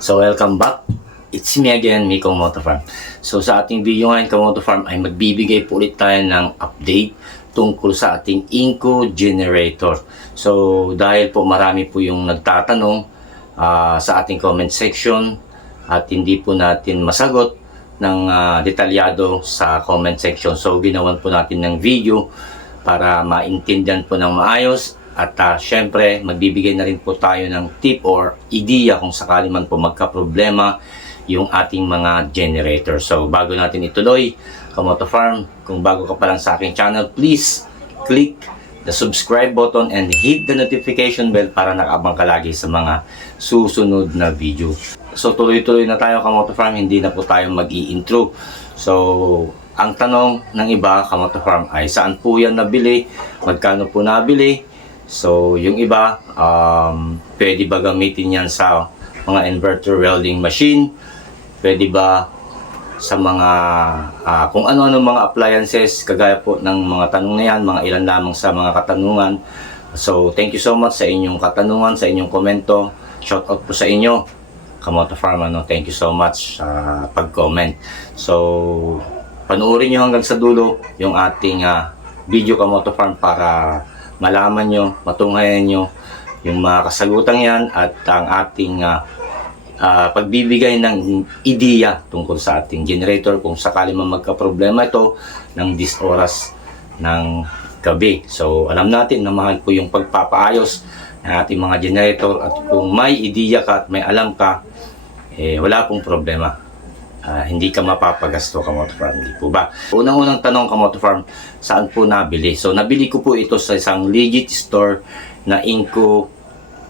So welcome back. It's me again, Miko Moto Farm. So sa ating video ngayon, Kamoto Farm, ay magbibigay po ulit tayo ng update tungkol sa ating Inco generator. So dahil po marami po yung nagtatanong sa ating comment section at hindi po natin masagot ng detalyado sa comment section. So ginawan po natin ng video para maintindihan po ng maayos. At syempre, magbibigay na rin po tayo ng tip or ideya kung sakali man po magka-problema yung ating mga generator. So, bago natin ituloy, Kamoto Farm, kung bago ka pa lang sa aking channel, please click the subscribe button and hit the notification bell para nakaabang ka lagi sa mga susunod na video. So, tuloy-tuloy na tayo, Kamoto Farm, hindi na po tayo mag-i-intro. So, ang tanong ng iba, Kamoto Farm, ay saan po yan nabili? Magkano po nabili? So, yung iba, pwede ba gamitin yan sa mga inverter welding machine? Pwede ba sa mga, kung ano-ano mga appliances, kagaya po ng mga tanong na yan, mga ilan lamang sa mga katanungan. So, thank you so much sa inyong katanungan, sa inyong komento. Shout out po sa inyo, Kamoto Farm, thank you so much sa pag-comment. So, panoorin nyo hanggang sa dulo yung ating video, Kamoto Farm, para malaman nyo, matunghayan nyo yung mga kasagutang yan at ang ating pagbibigay ng ideya tungkol sa ating generator kung sakali man magka-problema ito ng 10 oras ng gabi. So, alam natin na mahal po yung pagpapaayos ng ating mga generator at kung may ideya ka at may alam ka, wala pong problema. Hindi ka mapapagasto, Kamoto Farm, hindi po ba? Unang-unang tanong, Kamoto Farm, saan po nabili? So, nabili ko po ito sa isang legit store na Inco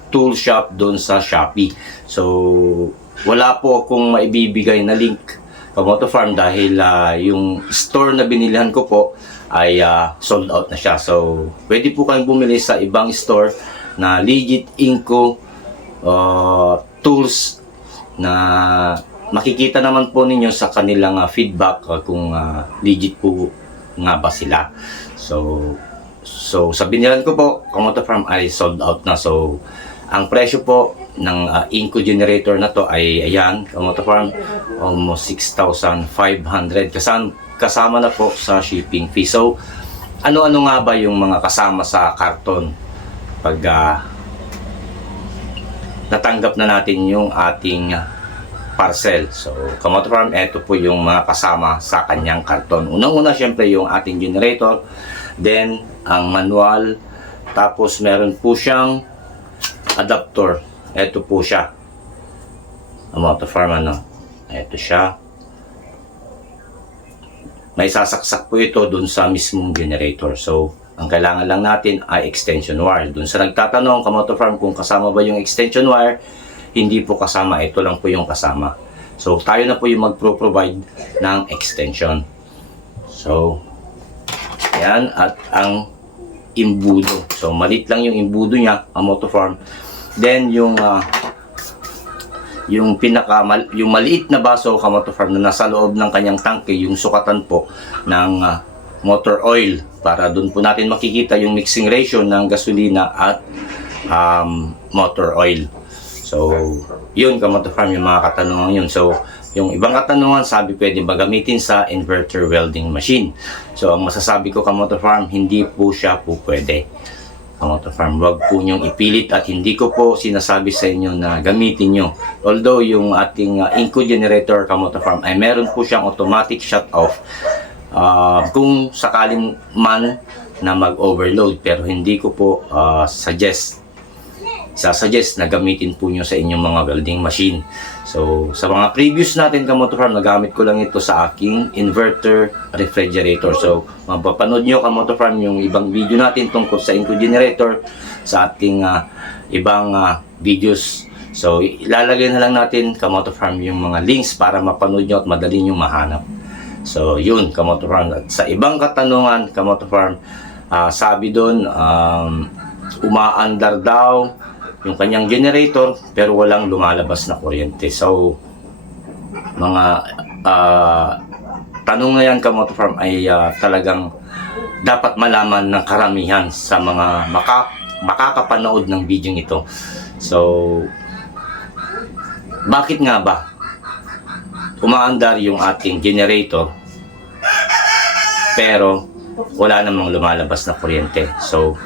Tool Shop doon sa Shopee. So, wala po akong maibibigay na link, Kamoto Farm, dahil yung store na binilihan ko po ay sold out na siya. So, pwede po kayong bumili sa ibang store na legit Inco tools na makikita naman po ninyo sa kanilang feedback kung legit po nga ba sila. So sa binilan ko po, Kamoto Farm, ay sold out na. So ang presyo po ng Inco generator na to ay ayan, Kamoto Farm, almost 6,500 kasama na po sa shipping fee. So ano-ano nga ba yung mga kasama sa karton pag natanggap na natin yung ating parcel? So, Kamoto Farm, ito po yung mga kasama sa kanyang karton. Unang-una, syempre, yung ating generator. Then, ang manual. Tapos, meron po siyang adapter. Ito po siya. Kamoto Farm, ito siya. May sasaksak po ito dun sa mismong generator. So, ang kailangan lang natin ay extension wire. Dun sa nagtatanong, Kamoto Farm, kung kasama ba yung extension wire, hindi po kasama, ito lang po yung kasama. So, tayo na po yung magpro-provide ng extension. So, yan, at ang imbudo. So, maliit lang yung imbudo niya, Kamoto Farm. Then, yung maliit na baso, Kamoto Farm, na nasa loob ng kanyang tangke, yung sukatan po ng motor oil. Para dun po natin makikita yung mixing ratio ng gasolina at motor oil. So, yun, Kamoto Farm, yung mga katanungan yun. So, yung ibang katanungan, sabi pwede ba gamitin sa inverter welding machine? So, ang masasabi ko, Kamoto Farm, hindi po siya po pwede. Kamoto Farm, wag po nyong ipilit at hindi ko po sinasabi sa inyo na gamitin nyo. Although, yung ating Inco generator, Kamoto Farm, ay meron po siyang automatic shut off kung sakaling man na mag-overload. Pero hindi ko po sasuggest na gamitin po nyo sa inyong mga welding machine. So, sa mga previous natin, Kamoto Farm, nagamit ko lang ito sa aking inverter refrigerator. So, mapapanood nyo, Kamoto Farm, yung ibang video natin tungkol sa Inco generator sa ating ibang videos. So, ilalagay na lang natin, Kamoto Farm, yung mga links para mapanood nyo at madali nyo mahanap. So, yun, Kamoto Farm. At sa ibang katanungan, Kamoto Farm, sabi doon, umaandar daw yung kanyang generator pero walang lumalabas na kuryente. So, mga tanong na yan, Kamoto Farm, ay talagang dapat malaman ng karamihan sa mga makakapanood ng video ito. So, bakit nga ba umaandar yung ating generator pero wala namang lumalabas na kuryente? So,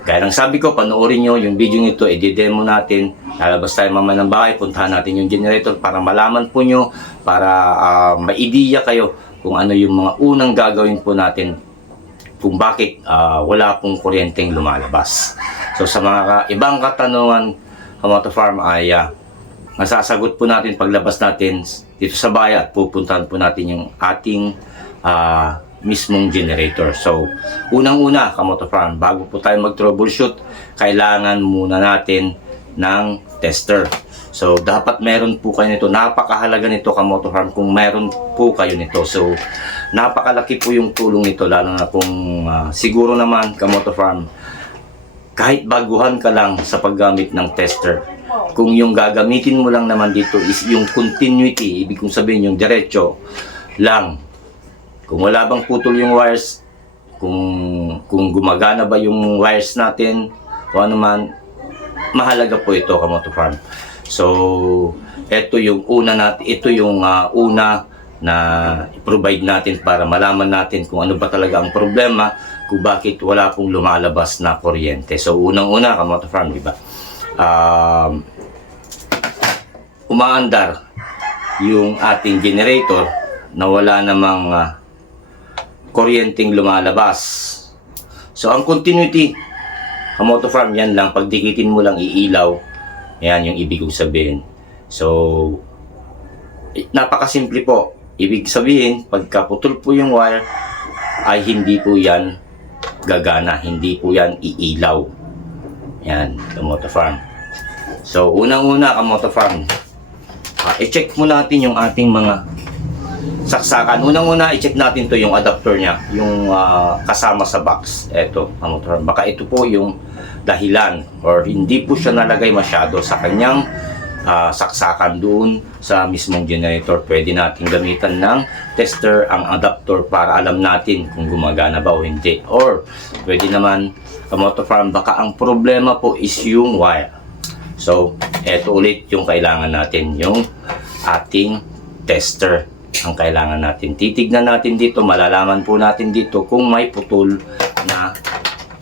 kaya lang sabi ko, panoorin nyo yung video nito, i-demo natin. Lalabas tayo mamaya ng bahay, puntahan natin yung generator para malaman po nyo, para maidiya kayo kung ano yung mga unang gagawin po natin kung bakit wala pong kuryenteng lumalabas. So sa mga ibang katanungan, Kamoto Farm, ay masasagot po natin paglabas natin dito sa bahay at pupuntahan po natin yung ating mismong generator. So, unang-una, Kamoto Farm, bago po tayo mag-troubleshoot, kailangan muna natin ng tester. So, dapat meron po kayo nito. Napakahalaga nito, Kamoto Farm, kung meron po kayo nito. So, napakalaki po yung tulong nito, lalo na kung siguro naman, Kamoto Farm, kahit baguhan ka lang sa paggamit ng tester, kung yung gagamitin mo lang naman dito is yung continuity, ibig kong sabihin yung diretso lang. Kung wala bang putol yung wires, kung gumagana ba yung wires natin, o ano man, mahalaga po ito, Kamoto Farm. So, ito yung una una na i-provide natin para malaman natin kung ano ba talaga ang problema, kung bakit wala pong lumalabas na kuryente. So, unang-una, Kamoto Farm, di ba? Umaandar yung ating generator na wala namang kuryenteng lumalabas. So, ang continuity, Kamoto Farm, yan lang. Pagdikitin mo lang iilaw, yan yung ibig kong sabihin. So, napakasimple po. Ibig sabihin, pagka putol po yung wire, ay hindi po yan gagana. Hindi po yan iilaw. Yan, Kamoto Farm. So, unang-una, Kamoto Farm, i-check mo natin yung ating mga saksakan. Unang-una, i-check natin to yung adapter niya, yung kasama sa box. Eto, baka ito po yung dahilan or hindi po siya nalagay masyado sa kanyang saksakan doon sa mismong generator. Pwede natin gamitan ng tester ang adapter para alam natin kung gumagana ba o hindi. Or, pwede naman, Kamoto Farm, baka ang problema po is yung wire. So, eto ulit yung kailangan natin, yung ating tester ang kailangan natin. Titignan natin dito, malalaman po natin dito kung may putol na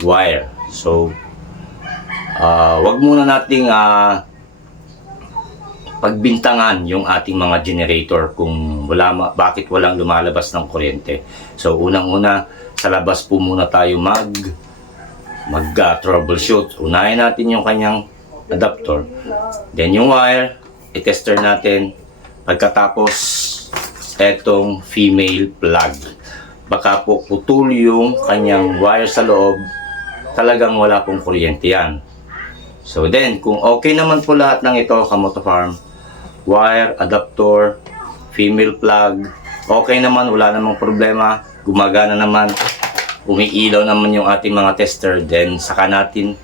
wire. So, wag muna nating pagbintangan yung ating mga generator kung bakit walang lumalabas ng kuryente. So, unang-una, sa labas po muna tayo mag-troubleshoot. Unahin natin yung kanyang adapter. Then, yung wire, i-tester natin. Pagkatapos, etong female plug. Baka po putol yung kanyang wire sa loob, talagang wala pong kuryente yan. So then, kung okay naman po lahat ng ito, Kamoto Farm, wire, adapter, female plug, okay naman, wala namang problema, gumagana naman, umiilaw naman yung ating mga tester, then saka natin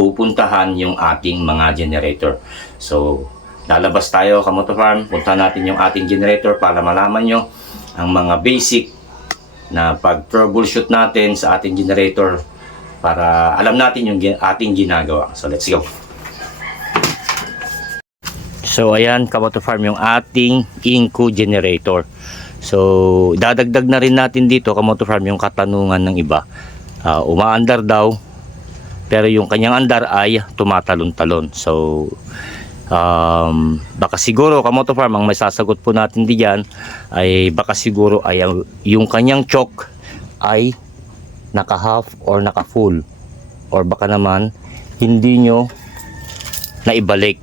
pupuntahan yung ating mga generator. So, lalabas tayo, Kamoto Farm, puntahan natin yung ating generator para malaman nyo ang mga basic na pag-troubleshoot natin sa ating generator para alam natin yung ating ginagawa. So, let's go. So, ayan, Kamoto Farm, yung ating Inco generator. So, dadagdag na rin natin dito, Kamoto Farm, yung katanungan ng iba. Umaandar daw, pero yung kanyang andar ay tumatalon-talon. So, baka siguro, Kamoto Farm, ang may sasagot po natin diyan ay baka siguro ay yung kanyang choke ay naka half or naka full, or baka naman hindi nyo naibalik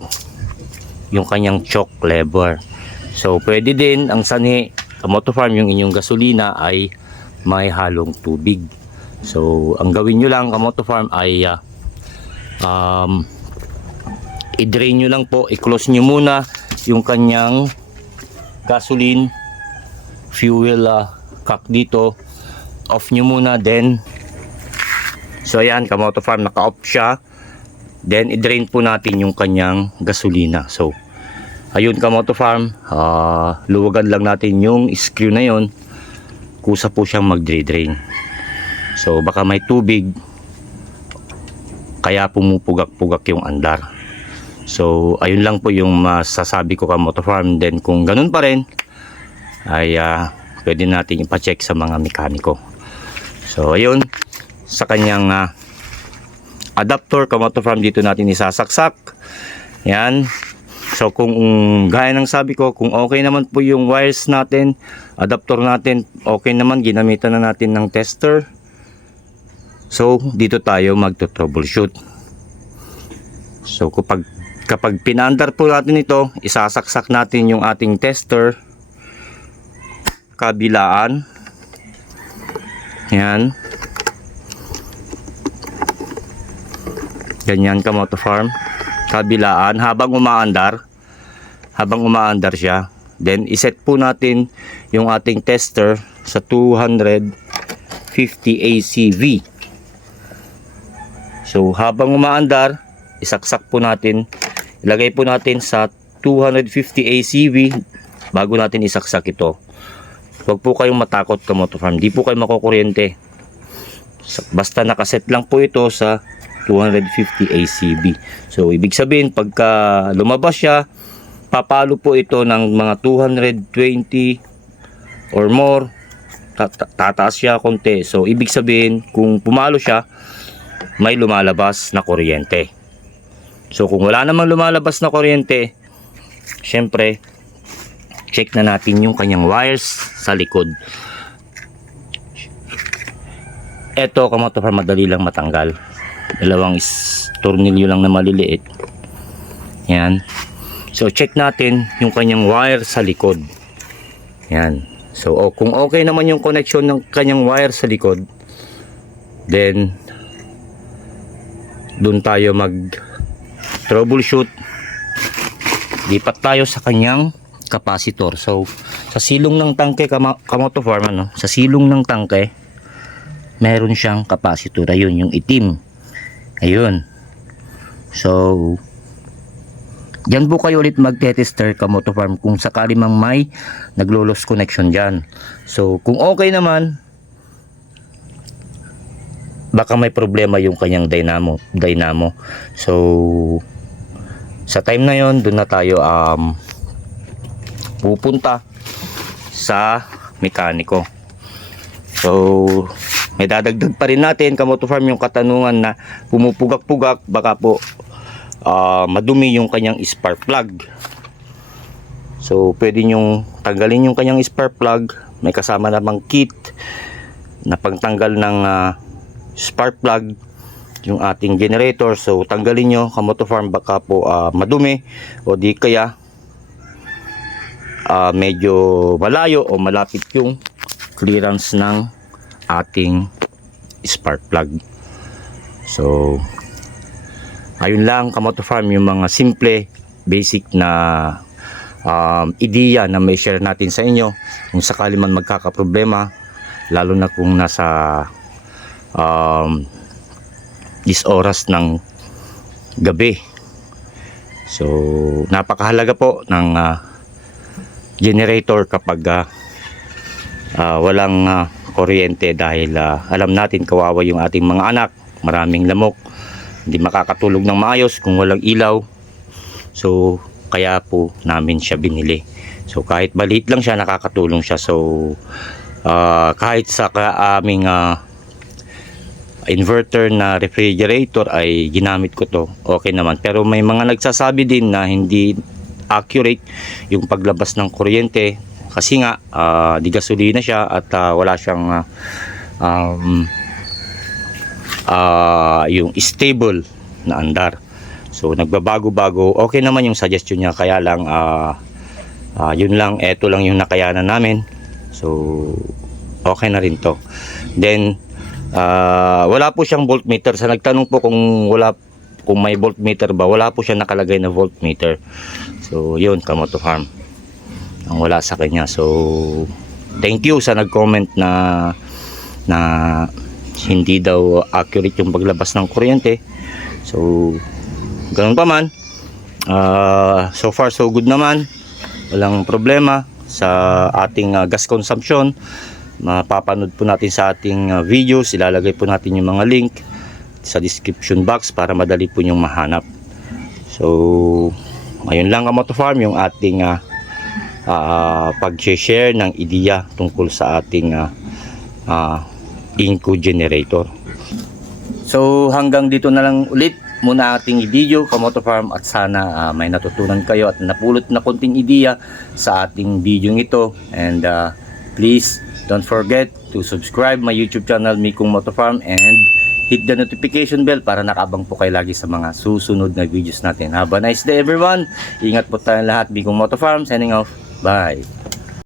yung kanyang choke lever. So pwede din ang sanhi, Kamoto Farm, yung inyong gasolina ay may halong tubig. So ang gawin nyo lang, Kamoto Farm, ay i-drain nyo lang po, i-close nyo muna yung kanyang gasoline fuel cock dito, off nyo muna, then so ayan, Kamoto Farm, naka-off siya, then i-drain po natin yung kanyang gasolina. So ayun, Kamoto Farm, luwagan lang natin yung screw na yon, kusa po siyang mag-drain. So baka may tubig kaya pumupugak-pugak yung andar. So ayun lang po yung masasabi ko Kamoto Farm. Then kung ganun pa rin ay pwede natin ipa-check sa mga mekaniko. So ayun, sa kanyang adapter Kamoto Farm, dito natin isasaksak. Yan. So kung gaya ng sabi ko, kung okay naman po yung wires natin, adapter natin, okay naman, ginamitan na natin ng tester. So dito tayo magto-troubleshoot. So kapag pinaandar po natin ito, isasaksak natin yung ating tester kabilaan. Yan. Ganyan Kamoto Farm. Kabilaan habang umaandar siya. Then iset po natin yung ating tester sa 250 ACV. So habang umaandar, isaksak po natin, ilagay po natin sa 250 ACV bago natin isaksak ito. Huwag po kayong matakot Kamoto Farm, di po kayo makukuryente. Basta nakaset lang po ito sa 250 ACV. So ibig sabihin pagka lumabas siya, papalo po ito ng mga 220 or more, tataas siya konti. So ibig sabihin kung pumalo siya, may lumalabas na kuryente. So kung wala namang lumalabas na kuryente, syempre check na natin yung kanyang wires sa likod. Ito Kamoto Farm, madali lang matanggal. Dalawang tornilyo lang na maliliit. Yan. So check natin yung kanyang wire sa likod. Yan. So kung okay naman yung connection ng kanyang wire sa likod, then doon tayo mag troubleshoot. Lipat tayo sa kanyang capacitor. So sa silong ng tangke Kamoto Farm, sa silong ng tangke meron siyang capacitor. Ayun yung itim. Ayun. So diyan po kayo ulit magte-tester Kamoto Farm kung sakali mang may naglo-loss connection dyan. So kung okay naman, baka may problema yung kanyang dynamo. So sa time na yon, doon na tayo pupunta sa mekaniko. So may dadagdag pa rin natin Kamoto Farm yung katanungan na pumupugak-pugak, baka po madumi yung kanyang spark plug. So pwede nyong tanggalin yung kanyang spark plug. May kasama namang kit na pagtanggal ng spark plug yung ating generator. So tanggalin nyo Kamoto Farm, baka po madumi o di kaya medyo malayo o malapit yung clearance ng ating spark plug. So ayun lang Kamoto Farm, yung mga simple basic na ideya na may share natin sa inyo kung sakali man magkakaproblema, lalo na kung nasa this oras ng gabi. So napakahalaga po ng generator kapag walang kuryente, dahil alam natin kawawa yung ating mga anak, maraming lamok, hindi makakatulog ng maayos kung walang ilaw. So kaya po namin siya binili. So kahit maliit lang siya, nakakatulong siya. So kahit sa aming inverter na refrigerator ay ginamit ko to, okay naman. Pero may mga nagsasabi din na hindi accurate yung paglabas ng kuryente kasi nga di gasolina siya at wala siyang yung stable na andar. So nagbabago-bago. Okay naman yung suggestion niya, kaya lang yun lang, eto lang yung nakayanan namin. So okay na rin to. Then wala po siyang voltmeter. Sa nagtanong po kung may voltmeter ba, wala po siya nakalagay na voltmeter. So yun Kamoto Farm ang wala sa kanya. So thank you sa nag-comment na hindi daw accurate yung paglabas ng kuryente. So ganun pa man, so far so good naman, walang problema sa ating gas consumption. Mapapanood po natin sa ating videos, ilalagay po natin yung mga link sa description box para madali po nyong mahanap. So, ngayon lang Kamoto Farm yung ating pag-share ng ideya tungkol sa ating Inco generator. So, hanggang dito na lang ulit muna ating video Kamoto Farm, at sana may natutunan kayo at napulot na konting ideya sa ating video ito. And please don't forget to subscribe my YouTube channel Mikong Moto Farm and hit the notification bell para nakabang po kayo lagi sa mga susunod na videos natin. Have a nice day everyone. Ingat po tayong lahat. Mikong Moto Farm signing off. Bye.